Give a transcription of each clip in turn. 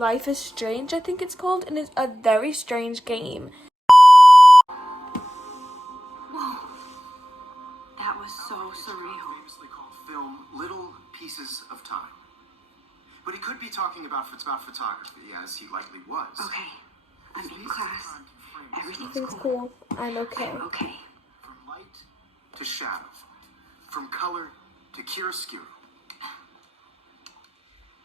Life is Strange, I think it's called, and it's a very strange game. Whoa. That was so surreal. Famously called film Little Pieces of Time. But he could be talking about photography, as he likely was. Okay, I'm in class. Everything's Everything's cool. I'm okay. I'm okay. From light to shadow. From color to chiaroscuro.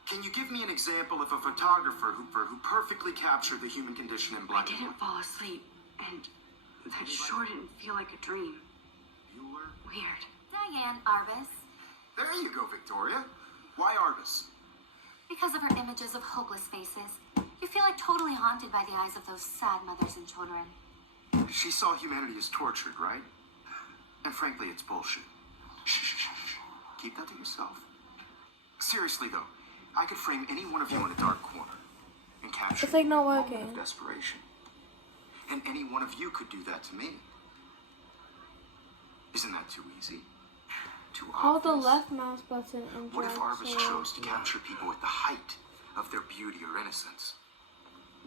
Can you give me an example of a photographer who perfectly captured the human condition in I black and didn't white? fall asleep, and that sure didn't feel like a dream. Bueller? Weird. Diane Arbus. There you go, Victoria. Why Arbus? Because of her images of hopeless faces, you feel like totally haunted by the eyes of those sad mothers and children. She saw humanity as tortured, right? And frankly, it's bullshit. Shh. Keep that to yourself. Seriously, though, I could frame any one of you in a dark corner and capture It's like not a moment working. of desperation. And any one of you could do that to me. Isn't that too easy? Too Hold the obvious? left mouse button and What if drag Arbus to- chose to capture people at the height of their beauty or innocence?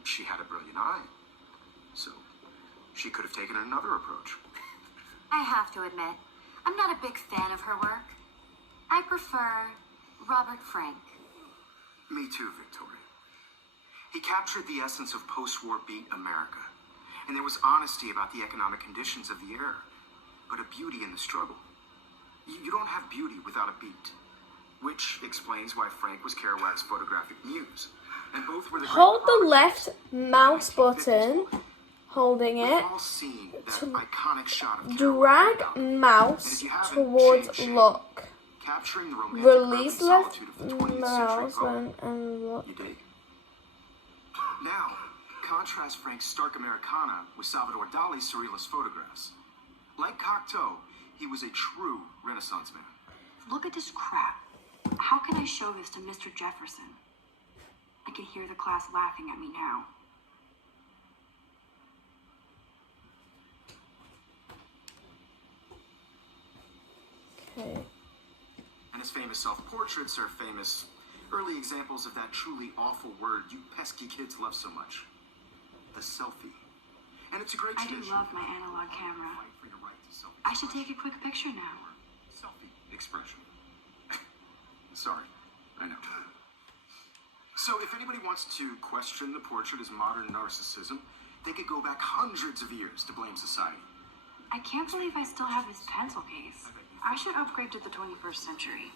She had a brilliant eye, so she could have taken another approach. I have to admit, I'm not a big fan of her work. I prefer Robert Frank. Me too, Victoria. He captured the essence of post-war beat America, and there was honesty about the economic conditions of the era, but a beauty in the struggle. You don't have beauty without a beat, which explains why Frank was Kerouac's photographic muse, and both were the Hold the great left mouse button, holding We've it, all seen that to iconic shot of drag Kerouac. mouse towards shame. look. Capturing the romantic Release urban left solitude of the 20th century mouse poet. and look. You dig? Now, contrast Frank's stark Americana with Salvador Dali's surrealist photographs. Like Cocteau, he was a true Renaissance man. Look at this crap. How can I show this to Mr. Jefferson? I can hear the class laughing at me now. Okay. And his famous self-portraits are famous early examples of that truly awful word you pesky kids love so much. The selfie. And it's a great I do tradition. love my analog camera. Fight for your right to self-expression. I should take a quick picture now. Selfie expression. Sorry, I know. So if anybody wants to question the portrait as modern narcissism, they could go back hundreds of years to blame society. I can't believe I still have this pencil case. I should upgrade to the 21st century.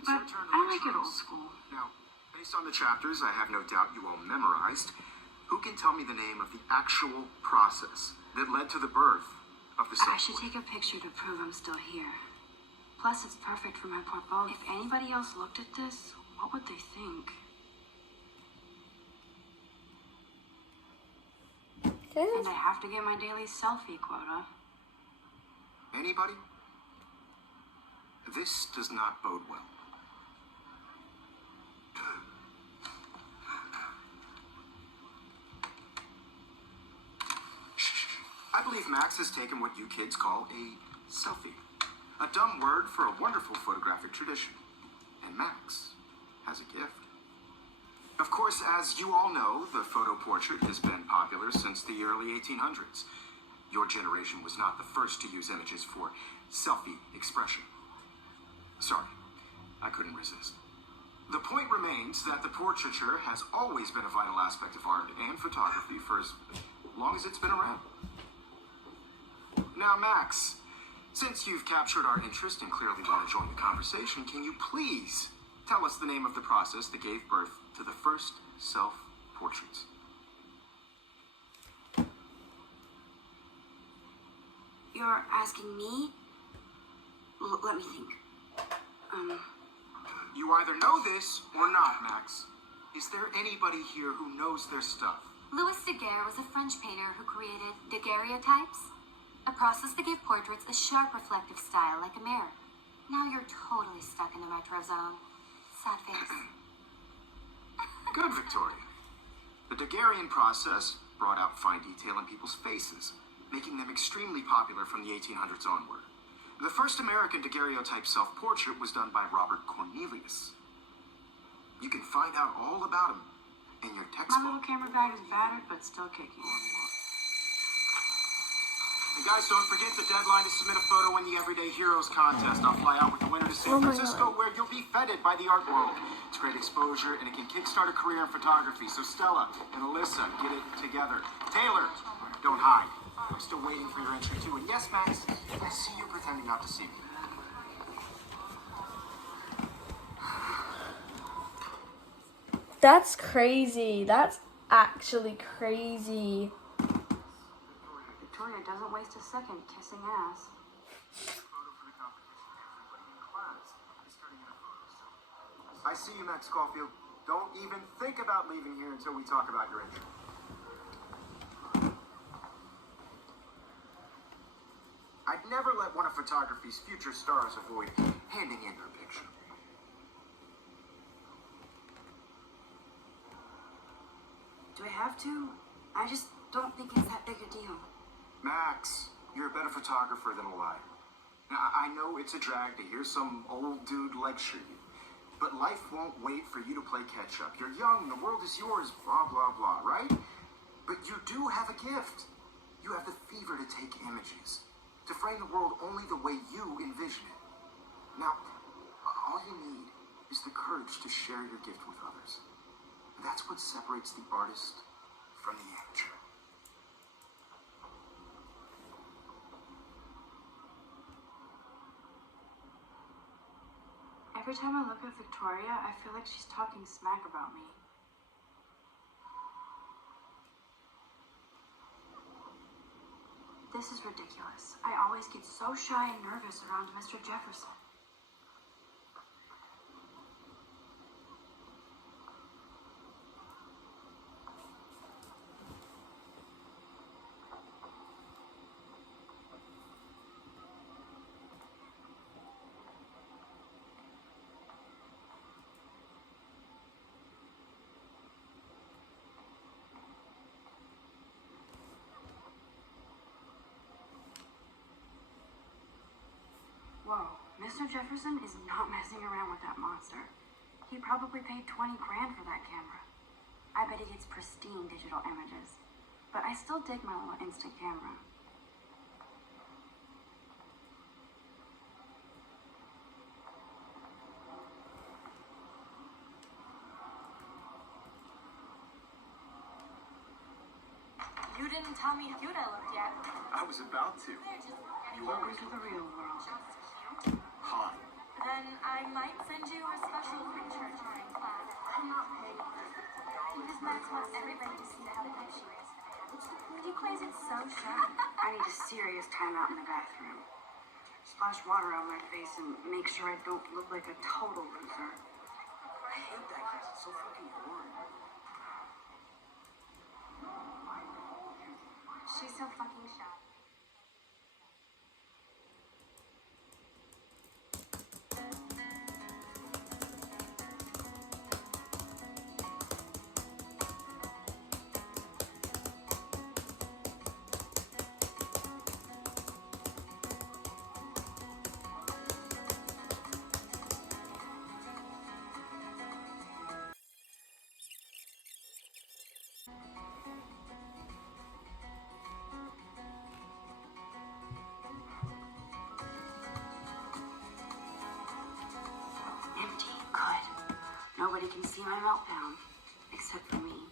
It's But your turn, I like it Louise. old school. Now, based on the chapters I have no doubt you all memorized, who can tell me the name of the actual process that led to the birth of the I self? should take a picture to prove I'm still here. Plus, it's perfect for my portfolio. If anybody else looked at this, what would they think? Okay. And I have to get my daily selfie quota. Anybody? This does not bode well. I believe Max has taken what you kids call a selfie. A dumb word for a wonderful photographic tradition. And Max has a gift. Of course, as you all know, the photo portrait has been popular since the early 1800s. Your generation was not the first to use images for selfie expression. Sorry, I couldn't resist. The point remains that the portraiture has always been a vital aspect of art and photography for as long as it's been around. Now, Max, since you've captured our interest and clearly want to join the conversation, can you please tell us the name of the process that gave birth to the first self-portraits? You're asking me? Let me think. You either know this or not, Max. Is there anybody here who knows their stuff? Louis Daguerre was a French painter who created daguerreotypes, a process that gave portraits a sharp reflective style like a mirror. Now you're totally stuck in the retro zone. Sad face. Good, Victoria. The Daguerrean process brought out fine detail in people's faces, making them extremely popular from the 1800s onward. The first American daguerreotype self-portrait was done by Robert Cornelius. You can find out all about him in your My textbook. little camera bag is battered, but still kicking. And guys, don't forget the deadline to submit a photo in the Everyday Heroes contest. I'll fly out with the winner to San Oh my Francisco, God. where you'll be feted by the art world. It's great exposure, and it can kickstart a career in photography. So Stella and Alyssa, get it together. Taylor, don't hide. I'm still waiting for your entry too. And yes, Max, I see you pretending not to see me. That's crazy. That's actually crazy. Victoria doesn't waste a second kissing ass. I see you, Max Caulfield. Don't even think about leaving here until we talk about your entry. I'd never let one of photography's future stars avoid handing in her picture. Do I have to? I just don't think it's that big a deal. Max, you're a better photographer than a liar. Now, I know it's a drag to hear some old dude lecture you, but life won't wait for you to play catch up. You're young, the world is yours, blah, blah, blah, right? But you do have a gift. You have the fever to take images, to frame the world only the way you envision it. Now, all you need is the courage to share your gift with others. That's what separates the artist from the amateur. Every time I look at Victoria, I feel like she's talking smack about me. This is ridiculous. I always get so shy and nervous around Mr. Jefferson. Whoa, Mr. Jefferson is not messing around with that monster. He probably paid 20 grand for that camera. I bet he gets pristine digital images. But I still dig my little instant camera. You didn't tell me how cute I looked yet. I was about to. You Welcome always to the real world. hot. Then I might send you a special picture during class. I'm not paying for it. Because Max wants everybody to see how good she is. You plays it so sharp. I need a serious timeout in the bathroom. Splash water on my face and make sure I don't look like a total loser. I hate that class. It's so fucking boring. She's so fucking shy. Empty. Good. Nobody can see my meltdown. Except for me.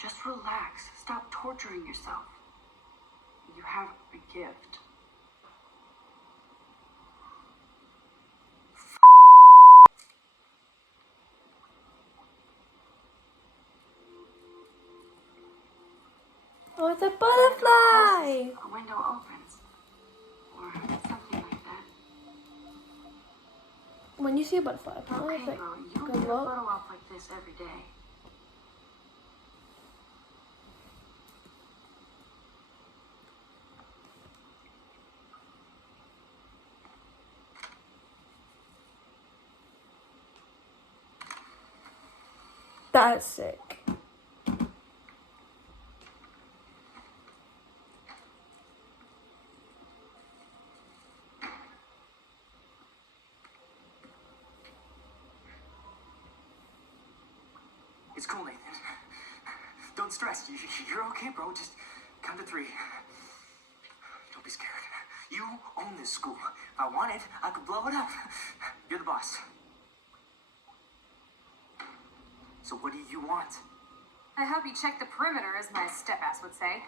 Just relax. Stop torturing yourself. You have a gift. Oh, it's a butterfly! A window opens. Or something like that. When you see a butterfly, apparently Okay, it's like, girl, you don't good get a luck. photo op like this every day. That's sick. It's cool, Nathan. Don't stress. You're okay, bro. Just count to 3. Don't be scared. You own this school. If I wanted, I could blow it up. You're the boss. So what do you want? I hope you check the perimeter, as my step-ass would say.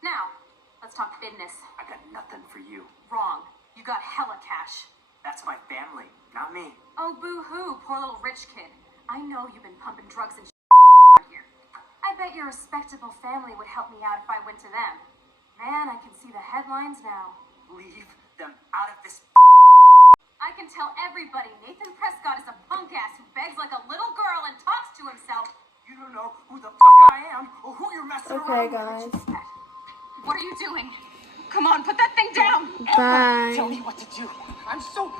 Now, let's talk business. I got nothing for you. Wrong. You got hella cash. That's my family, not me. Oh, boo-hoo, poor little rich kid. I know you've been pumping drugs and here. I bet your respectable family would help me out if I went to them. Man, I can see the headlines now. Leave them out of this. I can tell everybody Nathan Prescott is a punk ass who begs like a little girl and talks to himself. You don't know who the fuck I am or who you're messing Okay, around with. guys. What are you doing? Come on, put that thing down! Bye. Tell me what to do. I'm so